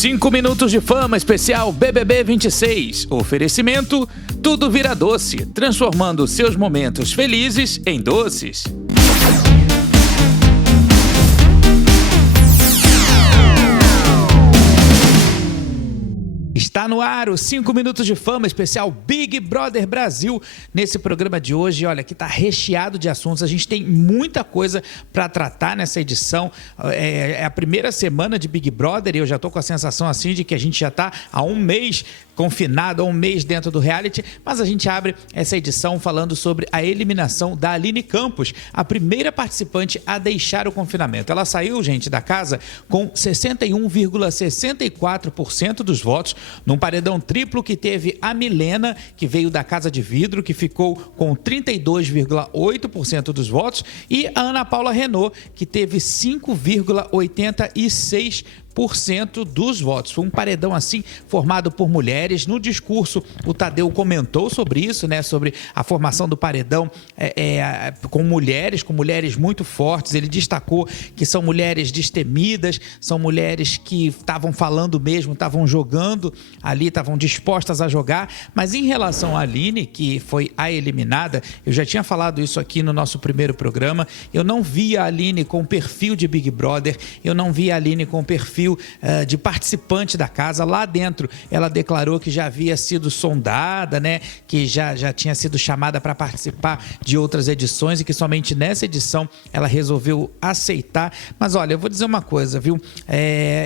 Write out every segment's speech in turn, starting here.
5 minutos de fama especial BBB 26. Oferecimento, tudo vira doce, transformando seus momentos felizes em doces. Está no ar o 5 minutos de fama especial Big Brother Brasil. Nesse programa de hoje, olha, que está recheado de assuntos. A gente tem muita coisa para tratar nessa edição. É a primeira semana de Big Brother e eu já estou com a sensação assim de que a gente já está há um mês confinado, há um mês dentro do reality. Mas a gente abre essa edição falando sobre a eliminação da Aline Campos, a primeira participante a deixar o confinamento. Ela saiu, gente, da casa com 61,64% dos votos, num paredão triplo que teve a Milena, que veio da Casa de Vidro, que ficou com 32,8% dos votos, e a Ana Paula Renault, que teve 5,86% dos votos. Foi um paredão assim formado por mulheres. No discurso, o Tadeu comentou sobre isso, né? Sobre a formação do paredão com mulheres muito fortes. Ele destacou que são mulheres destemidas, são mulheres que estavam falando mesmo, estavam jogando ali, estavam dispostas a jogar. Mas em relação à Aline, que foi a eliminada, eu já tinha falado isso aqui no nosso primeiro programa, eu não vi a Aline com perfil de Big Brother, eu não vi a Aline com perfil de participante da casa. Lá dentro ela declarou que já havia sido sondada, né? Que já tinha sido chamada para participar de outras edições e que somente nessa edição ela resolveu aceitar. Mas olha, eu vou dizer uma coisa, viu?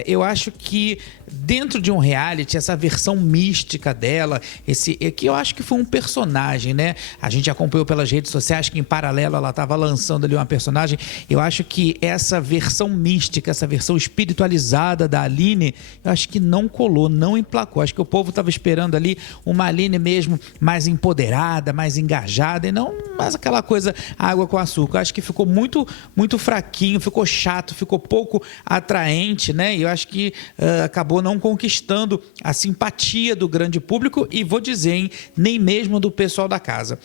Eu acho que dentro de um reality, essa versão mística dela, que eu acho que foi um personagem, né? A gente acompanhou pelas redes sociais que em paralelo ela estava lançando ali uma personagem. Eu acho que essa versão mística, essa versão espiritualizada da Aline, eu acho que não colou, não emplacou. Acho que o povo estava esperando ali uma Aline mesmo mais empoderada, mais engajada, e não mais aquela coisa água com açúcar. Eu acho que ficou muito, muito fraquinho, ficou chato, ficou pouco atraente, né? E eu acho que acabou não conquistando a simpatia do grande público e vou dizer, hein, nem mesmo do pessoal da casa.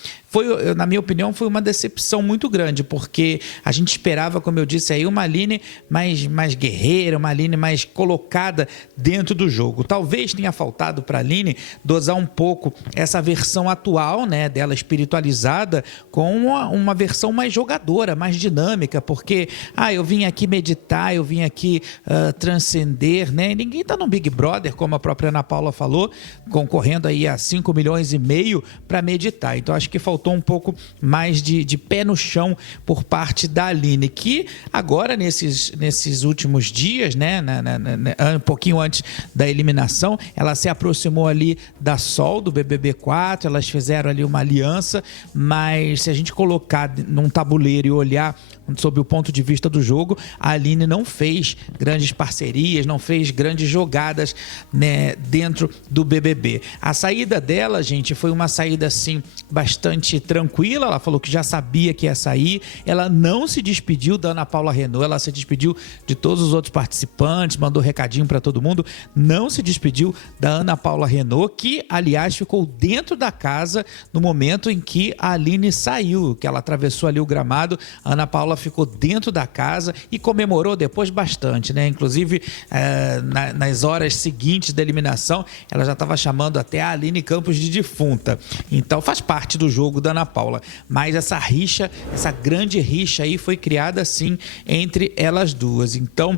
Na minha opinião, foi uma decepção muito grande, porque a gente esperava, como eu disse aí, uma Aline mais guerreira, uma Aline mais colocada dentro do jogo. Talvez tenha faltado para a Aline dosar um pouco essa versão atual, né, dela espiritualizada, com uma versão mais jogadora, mais dinâmica, porque eu vim aqui meditar, eu vim aqui transcender, né? E ninguém está no Big Brother, como a própria Ana Paula falou, concorrendo aí a 5,5 milhões para meditar. Então acho que faltou um pouco mais de pé no chão por parte da Aline, que agora nesses últimos dias, né, um pouquinho antes da eliminação, ela se aproximou ali da Sol, do BBB4, elas fizeram ali uma aliança, mas se a gente colocar num tabuleiro e olhar sob o ponto de vista do jogo, a Aline não fez grandes parcerias, não fez grandes jogadas, né, dentro do BBB. A saída dela, gente, foi uma saída assim bastante tranquila. Ela falou que já sabia que ia sair. Ela não se despediu da Ana Paula Renault, ela se despediu de todos os outros participantes, mandou recadinho para todo mundo, não se despediu da Ana Paula Renault, que aliás ficou dentro da casa no momento em que a Aline saiu, que ela atravessou ali o gramado. A Ana Paula ficou dentro da casa e comemorou depois bastante, né? Inclusive nas horas seguintes da eliminação, ela já estava chamando até a Aline Campos de defunta. Então faz parte do jogo da Ana Paula, mas essa rixa, essa grande rixa aí foi criada assim entre elas duas. Então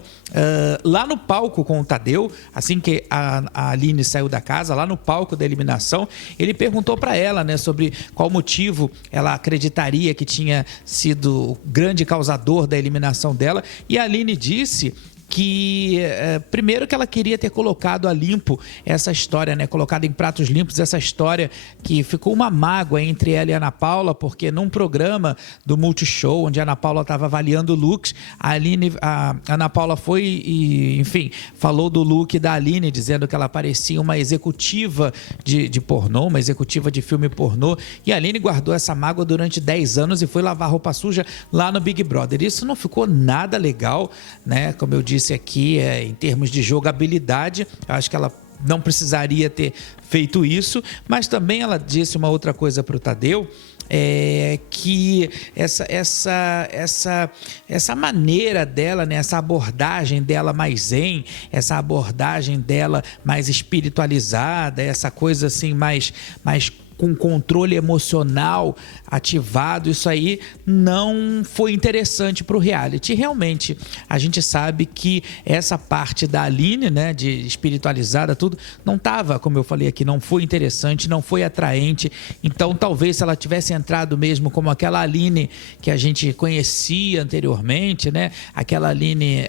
lá no palco com o Tadeu, assim que a Aline saiu da casa, lá no palco da eliminação, ele perguntou para ela, né, sobre qual motivo ela acreditaria que tinha sido o grande causador da eliminação dela, e a Aline disse que primeiro que ela queria ter colocado a limpo essa história, né? Colocado em pratos limpos essa história que ficou uma mágoa entre ela e a Ana Paula, porque num programa do Multishow, onde a Ana Paula estava avaliando looks, a Ana Paula foi e, enfim, falou do look da Aline, dizendo que ela parecia uma executiva de pornô, uma executiva de filme pornô, e a Aline guardou essa mágoa durante 10 anos e foi lavar roupa suja lá no Big Brother. Isso não ficou nada legal, né? Como eu disse aqui, em termos de jogabilidade, eu acho que ela não precisaria ter feito isso, mas também ela disse uma outra coisa para o Tadeu, que essa maneira dela, né, essa abordagem dela mais zen, essa abordagem dela mais espiritualizada, essa coisa assim mais com controle emocional ativado, isso aí não foi interessante para o reality. Realmente, a gente sabe que essa parte da Aline, né, de espiritualizada, tudo, não estava, como eu falei aqui, não foi interessante, não foi atraente. Então, talvez se ela tivesse entrado mesmo como aquela Aline que a gente conhecia anteriormente, né, aquela Aline,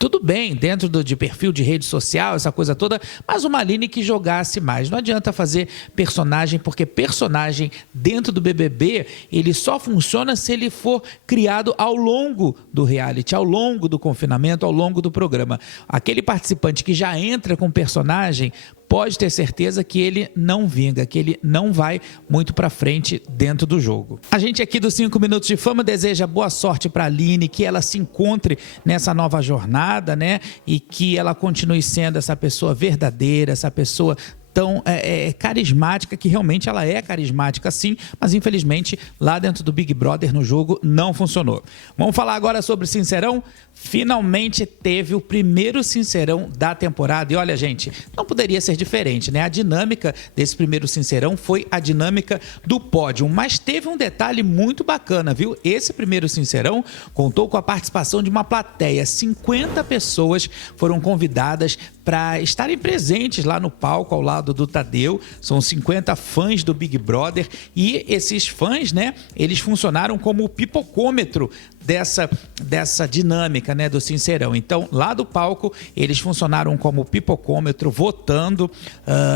tudo bem, dentro de perfil de rede social, essa coisa toda, mas uma Aline que jogasse mais. Não adianta fazer personagem, porque personagem dentro do BBB, ele só funciona se ele for criado ao longo do reality, ao longo do confinamento, ao longo do programa. Aquele participante que já entra com personagem, pode ter certeza que ele não vinga, que ele não vai muito para frente dentro do jogo. A gente aqui do 5 Minutos de Fama deseja boa sorte para a Aline, que ela se encontre nessa nova jornada, né? E que ela continue sendo essa pessoa verdadeira, essa pessoa tão carismática, que realmente ela é carismática sim, mas infelizmente lá dentro do Big Brother no jogo não funcionou. Vamos falar agora sobre Sincerão? Finalmente teve o primeiro Sincerão da temporada e olha, gente, não poderia ser diferente, né? A dinâmica desse primeiro Sincerão foi a dinâmica do pódio, mas teve um detalhe muito bacana, viu? Esse primeiro Sincerão contou com a participação de uma plateia, 50 pessoas foram convidadas para estarem presentes lá no palco ao lado do Tadeu. São 50 fãs do Big Brother e esses fãs, né, eles funcionaram como o pipocômetro dessa dinâmica, né, do Sincerão. Então, lá do palco, eles funcionaram como pipocômetro, votando.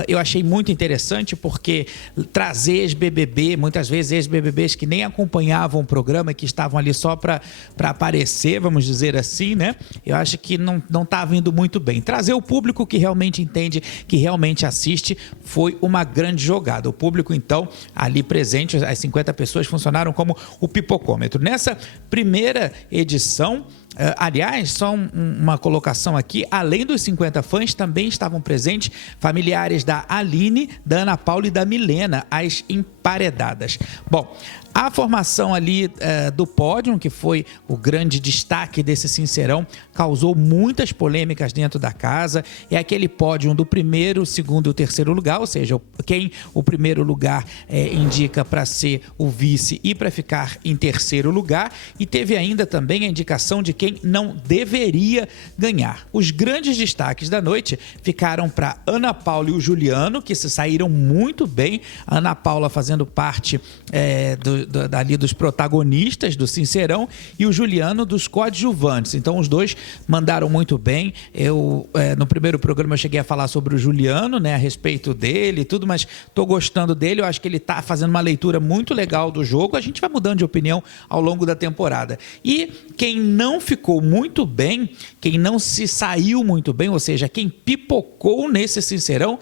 Eu achei muito interessante porque trazer ex-BBB, muitas vezes ex-BBBs que nem acompanhavam o programa, que estavam ali só para aparecer, vamos dizer assim, né? Eu acho que não estava indo muito bem. Trazer o público que realmente entende, que realmente assiste, foi uma grande jogada. O público, então, ali presente, as 50 pessoas funcionaram como o pipocômetro. Nessa primeira edição, aliás, só uma colocação aqui, além dos 50 fãs, também estavam presentes familiares da Aline, da Ana Paula e da Milena, as emparedadas. Bom, a formação ali do pódio, que foi o grande destaque desse Sincerão, causou muitas polêmicas dentro da casa. É aquele pódio do primeiro, segundo e o terceiro lugar, ou seja, quem o primeiro lugar indica para ser o vice e para ficar em terceiro lugar. E teve ainda também a indicação de quem não deveria ganhar. Os grandes destaques da noite ficaram para Ana Paula e o Juliano, que se saíram muito bem. A Ana Paula fazendo parte dali dos protagonistas do Sincerão e o Juliano dos coadjuvantes. Então os dois mandaram muito bem. Eu no primeiro programa eu cheguei a falar sobre o Juliano, né, a respeito dele e tudo, mas tô gostando dele. Eu acho que ele tá fazendo uma leitura muito legal do jogo. A gente vai mudando de opinião ao longo da temporada. E quem não ficou muito bem, quem não se saiu muito bem, ou seja, quem pipocou nesse Sincerão,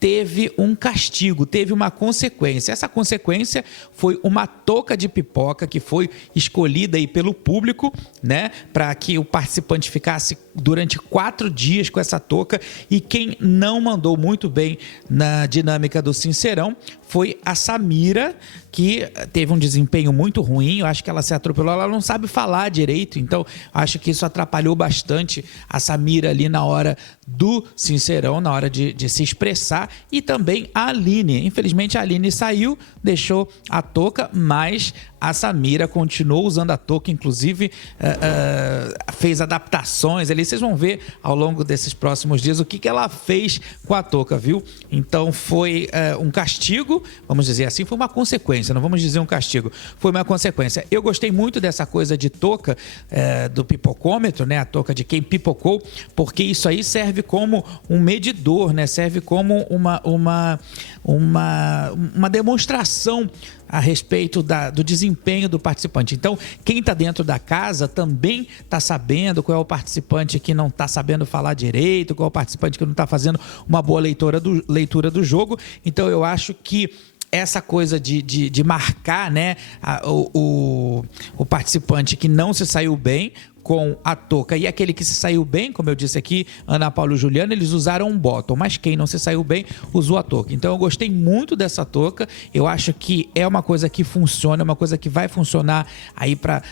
teve um castigo, teve uma consequência. Essa consequência foi uma touca de pipoca que foi escolhida aí pelo público, né, para que o participante ficasse durante 4 dias com essa touca. E quem não mandou muito bem na dinâmica do Sincerão foi a Samira, que teve um desempenho muito ruim. Eu acho que ela se atropelou, ela não sabe falar direito, então acho que isso atrapalhou bastante a Samira ali na hora do Sincerão, na hora de se expressar. E também a Aline, infelizmente a Aline saiu, deixou a touca, mas a Samira continuou usando a touca, inclusive fez adaptações ali. Vocês vão ver ao longo desses próximos dias o que ela fez com a touca, viu? Então foi um castigo, vamos dizer assim, foi uma consequência, não vamos dizer um castigo, foi uma consequência. Eu gostei muito dessa coisa de touca do pipocômetro, né? A touca de quem pipocou, porque isso aí serve como um medidor, né? Serve como uma demonstração a respeito do desempenho do participante. Então, quem está dentro da casa também está sabendo qual é o participante que não está sabendo falar direito, qual é o participante que não está fazendo uma boa leitura do jogo. Então, eu acho que essa coisa de marcar, né, o participante que não se saiu bem com a touca e aquele que se saiu bem, como eu disse aqui, Ana Paula e Juliana, eles usaram um bottom, mas quem não se saiu bem usou a touca. Então eu gostei muito dessa touca, eu acho que é uma coisa que funciona, é uma coisa que vai funcionar aí para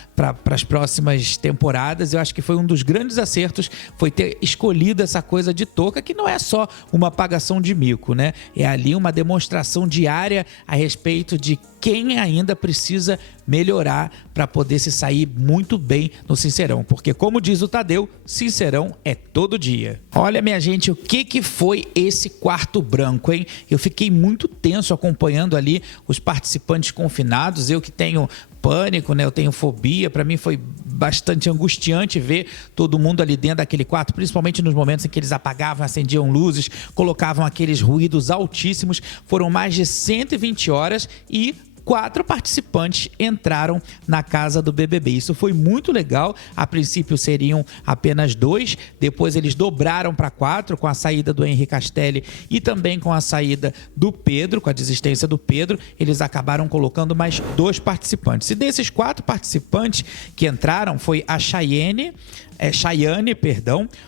as próximas temporadas. Eu acho que foi um dos grandes acertos, foi ter escolhido essa coisa de touca, que não é só uma apagação de mico, né? É ali uma demonstração diária a respeito de quem ainda precisa melhorar para poder se sair muito bem no Sincerão. Porque, como diz o Tadeu, Sincerão é todo dia. Olha, minha gente, o que foi esse quarto branco, hein? Eu fiquei muito tenso acompanhando ali os participantes confinados. Eu que tenho pânico, né? Eu tenho fobia. Para mim foi bastante angustiante ver todo mundo ali dentro daquele quarto, principalmente nos momentos em que eles apagavam, acendiam luzes, colocavam aqueles ruídos altíssimos. Foram mais de 120 horas e 4 participantes entraram na casa do BBB. Isso foi muito legal. A princípio seriam apenas 2, depois eles dobraram para 4 com a saída do Henri Castelli e também com a saída do Pedro, com a desistência do Pedro. Eles acabaram colocando mais 2 participantes. E desses 4 participantes que entraram foi a Chayane,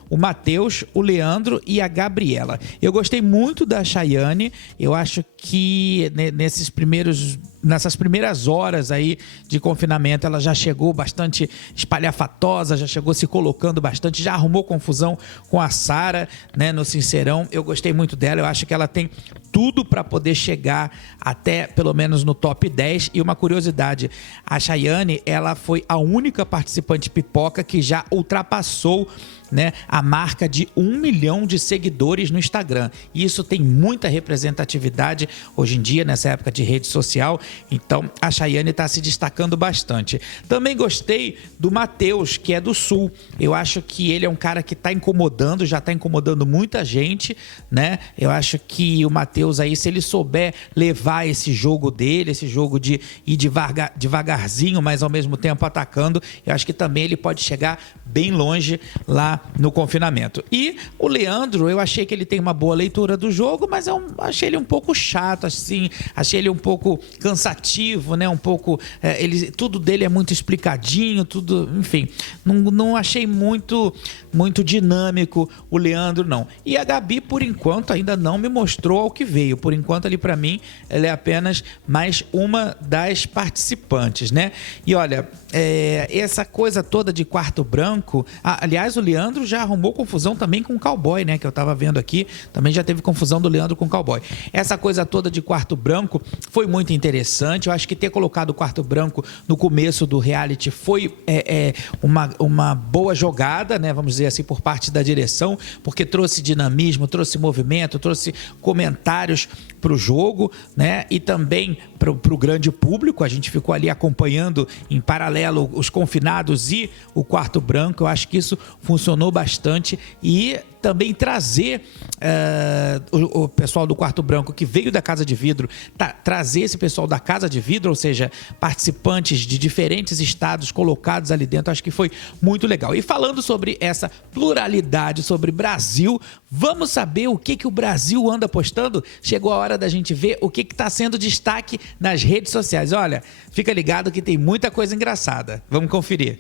o Matheus, o Leandro e a Gabriela. Eu gostei muito da Chayane. Eu acho que nessas primeiras horas aí de confinamento, ela já chegou bastante espalhafatosa, já chegou se colocando bastante, já arrumou confusão com a Sara, né, no Sincerão. Eu gostei muito dela, eu acho que ela tem tudo para poder chegar até pelo menos no top 10. E uma curiosidade, a Chayane, ela foi a única participante pipoca que já ultrapassou, né, a marca de 1 milhão de seguidores no Instagram. E isso tem muita representatividade hoje em dia, nessa época de rede social. Então, a Chayane está se destacando bastante. Também gostei do Matheus, que é do Sul. Eu acho que ele é um cara que está incomodando, já está incomodando muita gente, né? Eu acho que o Matheus aí, se ele souber levar esse jogo dele, esse jogo de ir devagarzinho, mas ao mesmo tempo atacando, eu acho que também ele pode chegar bem longe lá no confinamento. E o Leandro, eu achei que ele tem uma boa leitura do jogo, mas eu achei ele um pouco chato, assim, achei ele um pouco cansativo, né? Um pouco, tudo dele é muito explicadinho, tudo, enfim, não achei muito dinâmico o Leandro, não. E a Gabi, por enquanto, ainda não me mostrou ao que veio. Por enquanto, ali para mim, ela é apenas mais uma das participantes, né? E olha, essa coisa toda de quarto branco, aliás, o Leandro já arrumou confusão também com o Cowboy, né? Que eu tava vendo aqui, também já teve confusão do Leandro com o Cowboy. Essa coisa toda de quarto branco foi muito interessante. Eu acho que ter colocado o quarto branco no começo do reality foi uma boa jogada, né? Vamos dizer assim, por parte da direção, porque trouxe dinamismo, trouxe movimento, trouxe comentários pro jogo, né? E também pro grande público. A gente ficou ali acompanhando em paralelo os confinados e o quarto branco. Eu acho que isso funcionou bastante. E também trazer o pessoal do quarto branco que veio da Casa de Vidro, trazer esse pessoal da Casa de Vidro, ou seja, participantes de diferentes estados colocados ali dentro, acho que foi muito legal. E falando sobre essa pluralidade, sobre Brasil, vamos saber o que o Brasil anda postando? Chegou a hora da gente ver o que está sendo destaque nas redes sociais. Olha, fica ligado que tem muita coisa engraçada. Vamos conferir.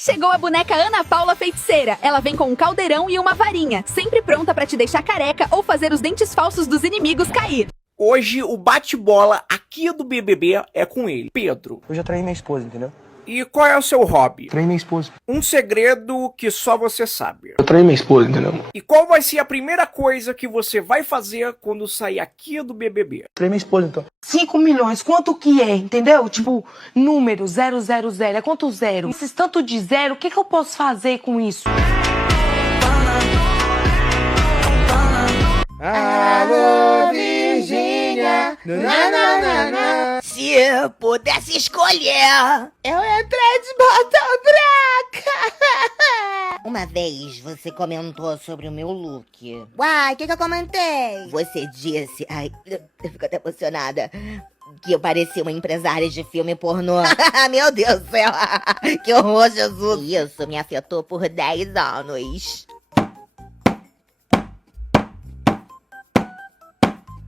Chegou a boneca Ana Paula Feiticeira. Ela vem com um caldeirão e uma varinha, sempre pronta pra te deixar careca ou fazer os dentes falsos dos inimigos cair. Hoje o bate-bola aqui do BBB é com ele, Pedro. Eu já traí minha esposa, entendeu? E qual é o seu hobby? Traí minha esposa. Um segredo que só você sabe. Eu traí minha esposa, entendeu? E qual vai ser a primeira coisa que você vai fazer quando sair aqui do BBB? Traí minha esposa, então. 5 milhões, quanto que é, entendeu? Tipo, número 000, é quanto zero? Esses tanto de zero, o que eu posso fazer com isso? Alô, Virgínia. Se eu pudesse escolher, eu entrei de bota branca. Uma vez você comentou sobre o meu look. Uai, o que eu comentei? Você disse... Ai, eu fico até emocionada. Que eu parecia uma empresária de filme pornô. Meu Deus do céu. Que horror, Jesus. Isso me afetou por 10 anos.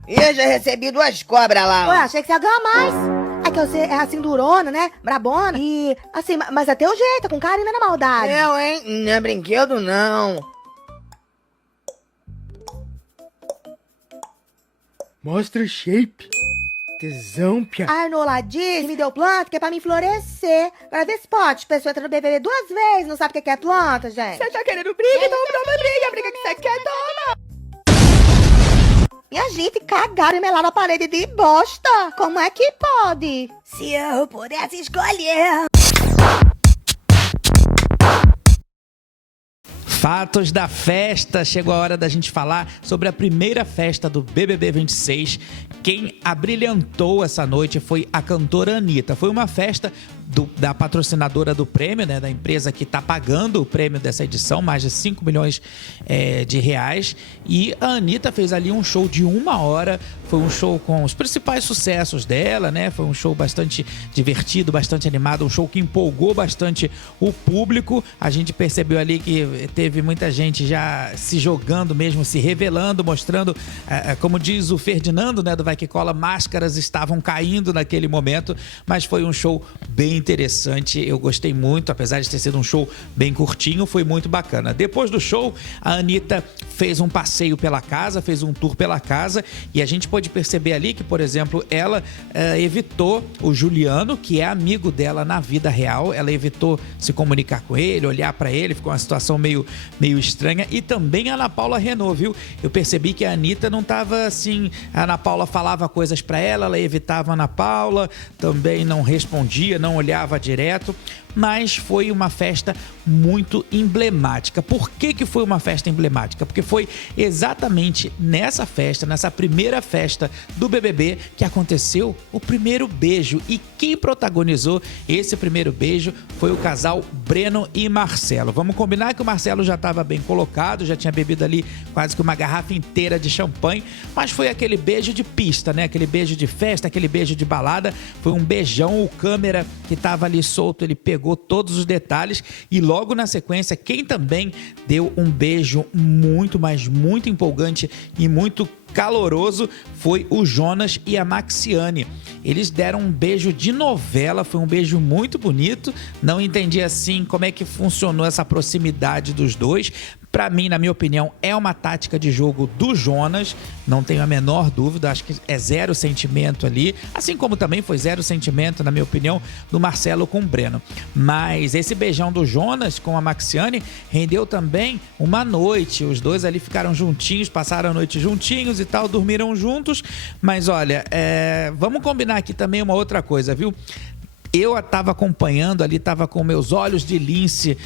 E eu já recebi 2 cobras lá. Ué, achei que você ia ganhar mais. É que você é assim durona, né? Brabona. E assim, mas até o jeito, com carinho na maldade. Eu, hein? Não é brinquedo, não. Mostra o shape. Tesão, pia. A Arnola disse que me deu planta que é pra me florescer. Agora vê se pode. Pessoa entra no BBB 2 vezes, não sabe o que é planta, gente. Você tá querendo briga? Então toma briga. A briga que você quer, toma. Minha gente, cagaram e melaram a parede de bosta. Como é que pode? Se eu pudesse escolher. Fatos da festa. Chegou a hora da gente falar sobre a primeira festa do BBB 26. Quem abrilhantou essa noite foi a cantora Anitta. Foi uma festa da patrocinadora do prêmio, né, da empresa que está pagando o prêmio dessa edição, mais de 5 milhões de reais. E a Anitta fez ali um show de 1 hora. Foi um show com os principais sucessos dela, né? Foi um show bastante divertido, bastante animado, um show que empolgou bastante o público. A gente percebeu ali que teve muita gente já se jogando mesmo, se revelando, mostrando, como diz o Ferdinando, né, do Vai Que Cola, máscaras estavam caindo naquele momento, mas foi um show bem interessante, eu gostei muito, apesar de ter sido um show bem curtinho, foi muito bacana. Depois do show, a Anitta fez um passeio pela casa, fez um tour pela casa, e a gente pôde perceber ali que, por exemplo, ela evitou o Juliano, que é amigo dela na vida real, ela evitou se comunicar com ele, olhar pra ele, ficou uma situação meio estranha. E também a Ana Paula Renault, viu? Eu percebi que a Anitta não tava assim, a Ana Paula falava coisas pra ela, ela evitava a Ana Paula, também não respondia, não olhava direto, mas foi uma festa muito emblemática. Por que foi uma festa emblemática? Porque foi exatamente nessa festa, nessa primeira festa do BBB, que aconteceu o primeiro beijo. E quem protagonizou esse primeiro beijo foi o casal Breno e Marcelo. Vamos combinar que o Marcelo já estava bem colocado, já tinha bebido ali quase que uma garrafa inteira de champanhe, mas foi aquele beijo de pista, né? Aquele beijo de festa, aquele beijo de balada. Foi um beijão, o câmera que estava ali solto, ele pegou todos os detalhes, e logo na sequência, quem também deu um beijo muito, mas muito empolgante e muito caloroso foi o Jonas e a Maxiane. Eles deram um beijo de novela, foi um beijo muito bonito. Não entendi assim como é que funcionou essa proximidade dos dois. Pra mim, na minha opinião, é uma tática de jogo do Jonas, não tenho a menor dúvida, acho que é zero sentimento ali, assim como também foi zero sentimento, na minha opinião, do Marcelo com o Breno. Mas esse beijão do Jonas com a Maxiane rendeu também uma noite, os dois ali ficaram juntinhos, passaram a noite juntinhos e tal, dormiram juntos, mas olha, vamos combinar aqui também uma outra coisa, viu? Eu estava acompanhando ali, estava com meus olhos de lince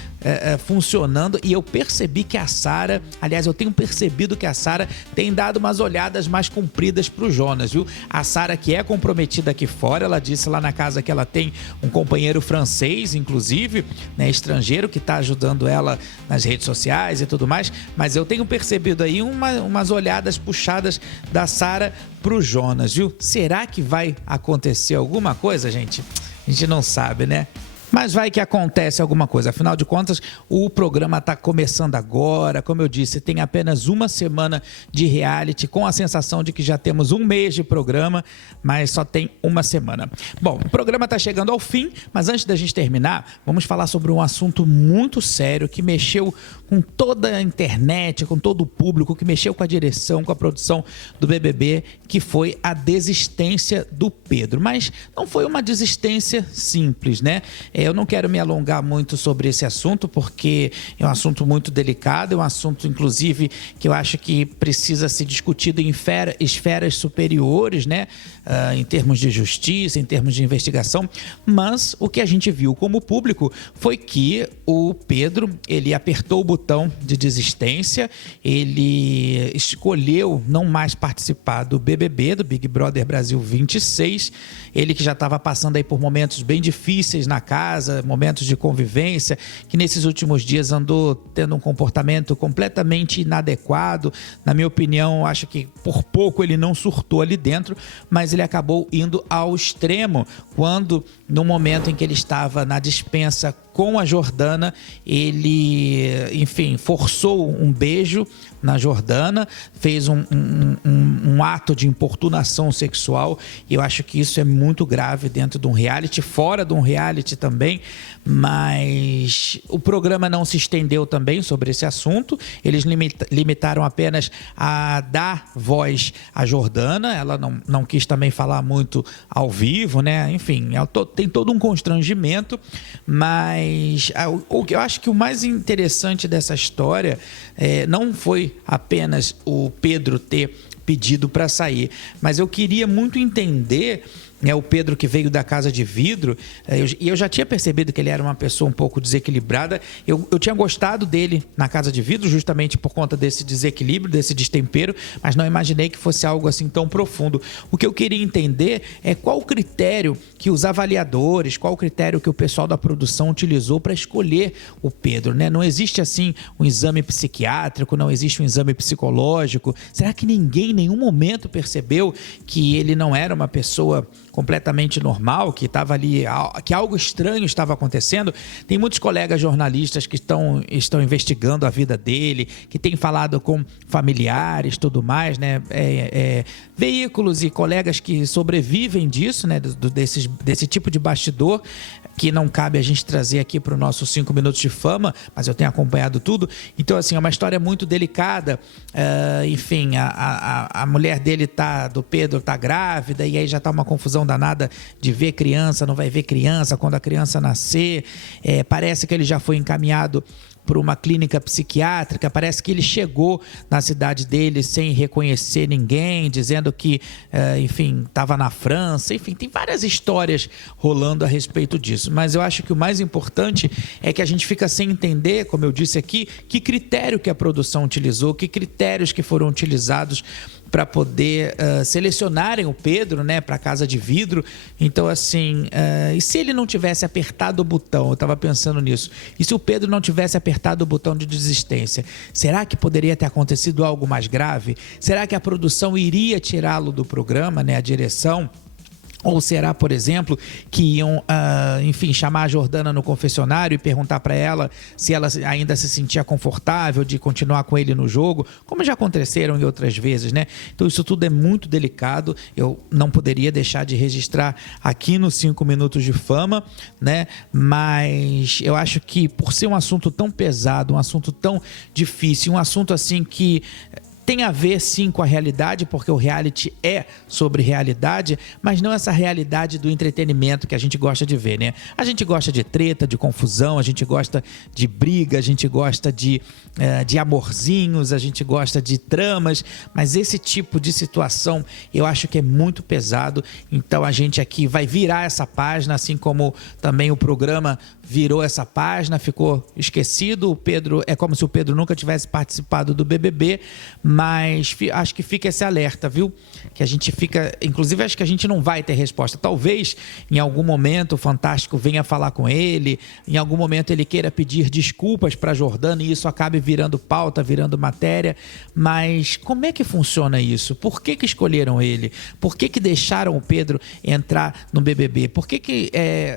funcionando, e eu percebi que a Sara, aliás, eu tenho percebido que a Sara tem dado umas olhadas mais compridas pro Jonas, viu? A Sara, que é comprometida aqui fora, ela disse lá na casa que ela tem um companheiro francês, inclusive, né, estrangeiro, que está ajudando ela nas redes sociais e tudo mais, mas eu tenho percebido aí umas olhadas puxadas da Sara pro Jonas, viu? Será que vai acontecer alguma coisa, gente? A gente não sabe, né? Mas vai que acontece alguma coisa. Afinal de contas, o programa está começando agora. Como eu disse, tem apenas uma semana de reality, com a sensação de que já temos um mês de programa, mas só tem uma semana. Bom, o programa está chegando ao fim, mas antes da gente terminar, vamos falar sobre um assunto muito sério que mexeu com toda a internet, com todo o público, que mexeu com a direção, com a produção do BBB, que foi a desistência do Pedro. Mas não foi uma desistência simples, né? Eu não quero me alongar muito sobre esse assunto, porque é um assunto muito delicado, é um assunto, inclusive, que eu acho que precisa ser discutido em esferas superiores, né? Em termos de justiça, em termos de investigação. Mas o que a gente viu como público foi que o Pedro, ele apertou o botão de desistência, ele escolheu não mais participar do BBB, do Big Brother Brasil 26, ele que já estava passando aí por momentos bem difíceis na casa, momentos de convivência, que nesses últimos dias andou tendo um comportamento completamente inadequado. Na minha opinião, acho que por pouco ele não surtou ali dentro, mas ele acabou indo ao extremo quando, no momento em que ele estava na despensa com a Jordana, ele, enfim, forçou um beijo na Jordana, fez um ato de importunação sexual, e eu acho que isso é muito grave dentro de um reality, fora de um reality também, mas o programa não se estendeu também sobre esse assunto, eles limitaram apenas a dar voz à Jordana, ela não quis também falar muito ao vivo, né? Enfim, tem todo um constrangimento, mas eu acho que o mais interessante dessa história não foi apenas o Pedro ter pedido para sair, mas eu queria muito entender, o Pedro que veio da Casa de Vidro, e eu já tinha percebido que ele era uma pessoa um pouco desequilibrada. Eu tinha gostado dele na Casa de Vidro justamente por conta desse desequilíbrio, desse destempero, mas não imaginei que fosse algo assim tão profundo. O que eu queria entender é qual o critério que os avaliadores, qual o critério que o pessoal da produção utilizou para escolher o Pedro, né? Não existe assim um exame psiquiátrico, não existe um exame psicológico. Será que ninguém em nenhum momento percebeu que ele não era uma pessoa completamente normal, que estava ali, que algo estranho estava acontecendo? Tem muitos colegas jornalistas que estão investigando a vida dele, que têm falado com familiares, tudo mais, né? Veículos e colegas que sobrevivem disso, né? Desse tipo de bastidor, que não cabe a gente trazer aqui para o nosso 5 Minutos de Fama, mas eu tenho acompanhado tudo. Então, assim, é uma história muito delicada. Enfim, a mulher dele do Pedro tá grávida, e aí já tá uma confusão danada de ver criança, não vai ver criança quando a criança nascer. Parece que ele já foi encaminhado por uma clínica psiquiátrica, parece que ele chegou na cidade dele sem reconhecer ninguém, dizendo que, enfim, estava na França. Enfim, tem várias histórias rolando a respeito disso, mas eu acho que o mais importante é que a gente fica sem entender, como eu disse aqui, que critério que a produção utilizou, que critérios que foram utilizados para poder selecionarem o Pedro, né, para a Casa de Vidro. Então, assim, e se ele não tivesse apertado o botão? Eu estava pensando nisso. E se o Pedro não tivesse apertado o botão de desistência? Será que poderia ter acontecido algo mais grave? Será que a produção iria tirá-lo do programa, né, a direção? Ou será, por exemplo, que iam, enfim, chamar a Jordana no confessionário e perguntar para ela se ela ainda se sentia confortável de continuar com ele no jogo, como já aconteceram em outras vezes, né? Então isso tudo é muito delicado, eu não poderia deixar de registrar aqui no 5 Minutos de Fama, né? Mas eu acho que por ser um assunto tão pesado, um assunto tão difícil, um assunto assim que tem a ver sim com a realidade, porque o reality é sobre realidade, mas não essa realidade do entretenimento que a gente gosta de ver, né? A gente gosta de treta, de confusão, a gente gosta de briga, a gente gosta de amorzinhos, a gente gosta de tramas, mas esse tipo de situação eu acho que é muito pesado. Então a gente aqui vai virar essa página, assim como também o programa virou essa página, ficou esquecido. O Pedro, é como se o Pedro nunca tivesse participado do BBB, mas acho que fica esse alerta, viu? Que a gente fica, inclusive acho que a gente não vai ter resposta. Talvez em algum momento o Fantástico venha falar com ele, em algum momento ele queira pedir desculpas para Jordana e isso acabe virando pauta, virando matéria, mas como é que funciona isso? Por que escolheram ele? Por que deixaram o Pedro entrar no BBB? Por que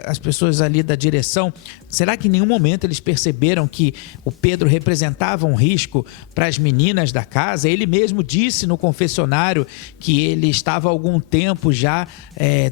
as pessoas ali da direção, será que em nenhum momento eles perceberam que o Pedro representava um risco para as meninas da casa? Ele mesmo disse no confessionário que ele estava há algum tempo já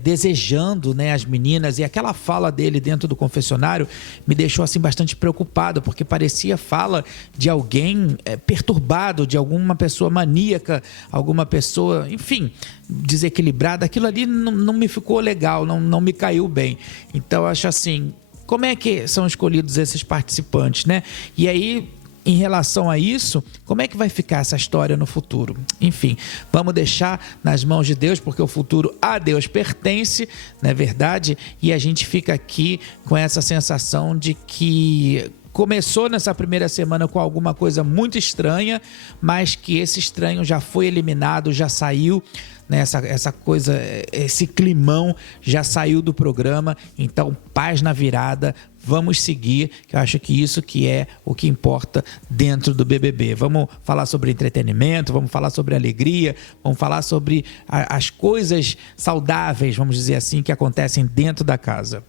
desejando, né, as meninas, e aquela fala dele dentro do confessionário me deixou assim bastante preocupado, porque parecia fala de alguém perturbado, de alguma pessoa maníaca, alguma pessoa, enfim, desequilibrada. Aquilo ali não me ficou legal, não me caiu bem. Então eu acho assim, como é que são escolhidos esses participantes, né? E aí, em relação a isso, como é que vai ficar essa história no futuro? Enfim, vamos deixar nas mãos de Deus, porque o futuro a Deus pertence, não é verdade? E a gente fica aqui com essa sensação de que começou nessa primeira semana com alguma coisa muito estranha, mas que esse estranho já foi eliminado, já saiu, né? Essa coisa, esse climão já saiu do programa. Então, paz na virada, vamos seguir, que eu acho que isso que é o que importa dentro do BBB. Vamos falar sobre entretenimento, vamos falar sobre alegria, vamos falar sobre as coisas saudáveis, vamos dizer assim, que acontecem dentro da casa.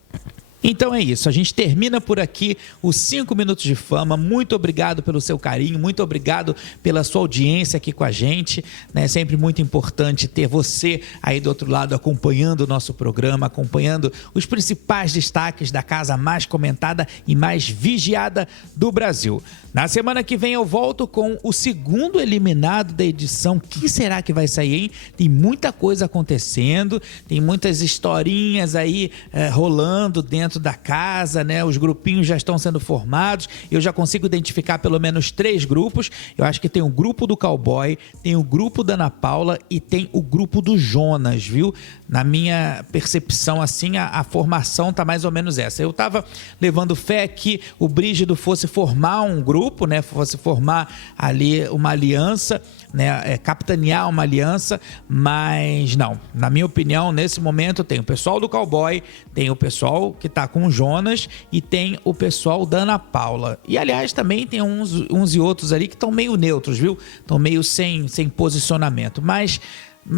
Então é isso, a gente termina por aqui os 5 minutos de fama. Muito obrigado pelo seu carinho, muito obrigado pela sua audiência aqui com a gente, né? Sempre muito importante ter você aí do outro lado acompanhando o nosso programa, acompanhando os principais destaques da casa mais comentada e mais vigiada do Brasil. Na semana que vem eu volto com o segundo eliminado da edição. O que será que vai sair, hein? Tem muita coisa acontecendo, tem muitas historinhas aí rolando dentro da casa, né? Os grupinhos já estão sendo formados. Eu já consigo identificar pelo menos 3 grupos. Eu acho que tem o grupo do Cowboy, tem o grupo da Ana Paula e tem o grupo do Jonas, viu? Na minha percepção, assim, a formação tá mais ou menos essa. Eu tava levando fé que o Brígido fosse formar um grupo, né? Fosse formar ali uma aliança, né? Capitanear uma aliança, mas não. Na minha opinião, nesse momento tem o pessoal do Cowboy, tem o pessoal que tá com o Jonas e tem o pessoal da Ana Paula. E, aliás, também tem uns e outros ali que estão meio neutros, viu? Estão meio sem posicionamento, mas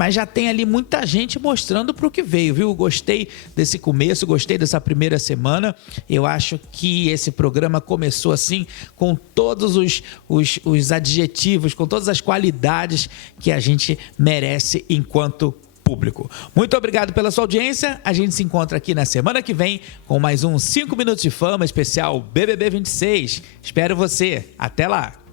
já tem ali muita gente mostrando para o que veio, viu? Gostei desse começo, gostei dessa primeira semana. Eu acho que esse programa começou assim, com todos os adjetivos, com todas as qualidades que a gente merece enquanto público. Muito obrigado pela sua audiência. A gente se encontra aqui na semana que vem com mais um 5 Minutos de Fama especial BBB 26. Espero você. Até lá!